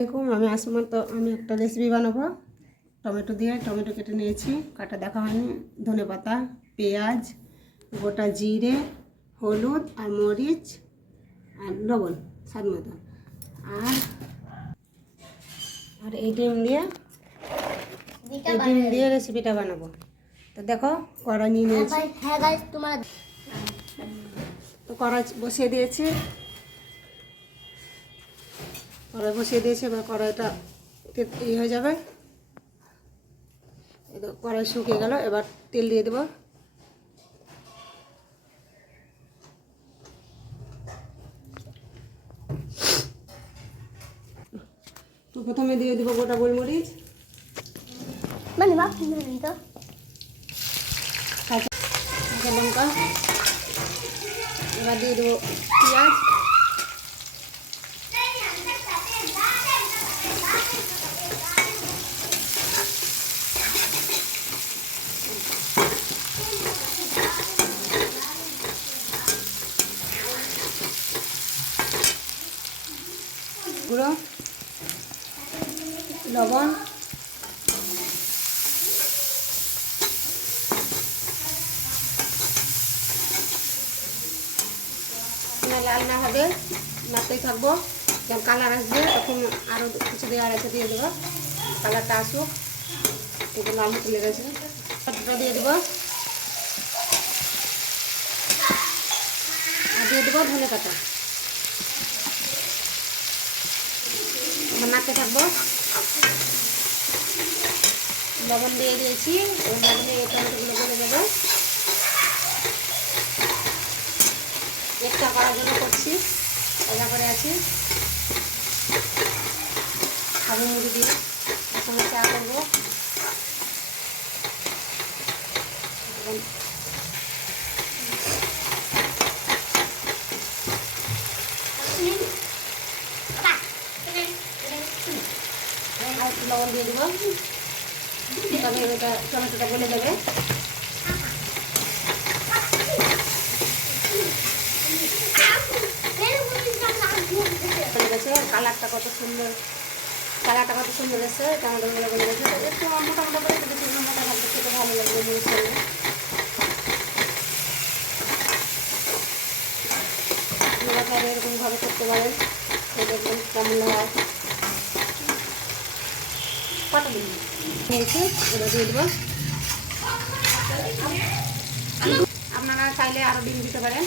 দেখুন আমি আসমা তো আমি একটা রেসিপি বানাবো। টমেটো দিয়ে টমেটো কেটে নিয়েছি। কাটা দেখা হয়নি। ধনে পাতা পেঁয়াজ গোটা জিরে হলুদ আর মরিচ আর লবণ স্বাদ মতো। আর আর এই ডিম দিয়ে ডিম দিয়ে রেসিপিটা বানাবো। তো দেখো কড়া নিয়ে নিয়েছি। হ্যাঁ তো কড়াই বসিয়ে দিয়েছি। কড়াই বসিয়ে দিয়েছি এবার কড়াইটা ই হয়ে যাবে। কড়াই শুকিয়ে গেল এবার তেল দিয়ে দেবো। তো প্রথমে দিয়ে দেবো গোটা গোলমরিচ। মানে কাঁচা লঙ্কা। এবার দিয়ে দেবো পেঁয়াজ। গুঁড়ো, লবণ লাল না হবে, নাড়তেই থাকব। যখন কালার আসবে, তখন আরও কিছু দিয়ে আড়াইশো দিয়ে দেবো। কালারটা আসুক একটু লাল মতো লেগেছে কতটা দিয়ে দেবো। দিয়ে দেবো ধনে পাতা নাড়তে থাকব। লবণ দিয়ে দিয়েছি এবার দিয়ে টমেটোগুলো গলে দেবো। একটা করার জন্য করছি রান্না করে আছি। খাব মুড়ি দিয়ে এখন চা করব এবং আর একটু লবণ দিয়ে দেবো। তবে এটা টমেটোটা গলে চলে গেছে। কালারটা কত সুন্দর। কালারটা কত সুন্দর এসছে। টমেটোগুলো বলে গেছে। একটু মোটা মোটা করে বেশি মোটা থাকলে খেতে ভালো লাগবে আপনারা এরকমভাবে করতে পারেন। কেমন হয়। দিন দিয়ে দেবো আপনারা চাইলে আরও ডিম দিতে পারেন।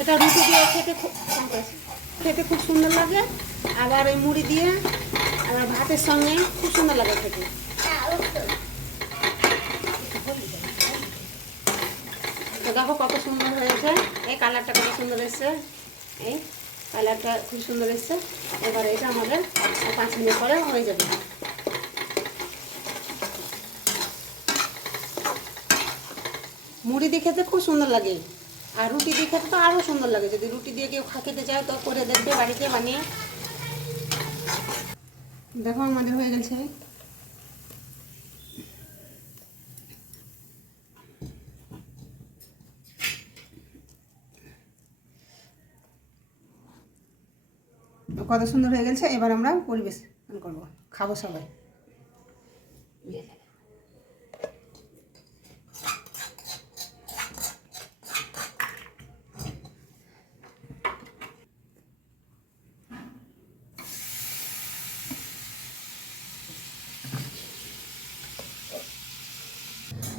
এটা রুটি দিয়ে খেতে খুব খেতে খুব সুন্দর লাগে। আবার এই মুড়ি দিয়ে আবার ভাতের সঙ্গে খুব সুন্দর লাগে খেতে। তো দেখো কত সুন্দর হয়েছে। এই কালারটা কত সুন্দর এসছে। এই কালারটা খুব সুন্দর এসছে। এবার এটা আমাদের পাঁচ মিনিট পরে হয়ে যাবে। মুড়ি দিয়ে খেতে খুব সুন্দর লাগে। আর রুটি দিয়ে খেতে তো আরও সুন্দর লাগে। যদি রুটি দিয়ে কেউ খেতে চায় তো করে দেখবে বাড়িতে বানিয়ে। দেখো আমাদের হয়ে গেছে। কত সুন্দর হয়ে গেছে এবার আমরা পরিবেশন করব খাব সবাই।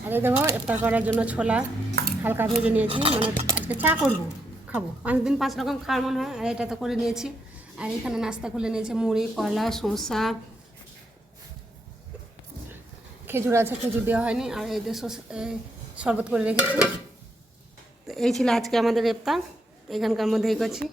আর এই দেখো ইফতার করার জন্য ছোলা হালকা ভেজে নিয়েছি। মানে আজকে চা করব, খাব। পাঁচ দিন পাঁচ রকম খাওয়ার মনে হয়, আর এটা তো করে নিয়েছি। আর এখানে নাস্তা খুলে নিয়েছি, মুড়ি, কলা, শসা। খেজুর আছে, খেজুর দেওয়া হয়নি, আর এই যে শরবত করে রেখেছি। তো এই ছিল আজকে আমাদের ইফতার, এখানকার মধ্যেই করছি।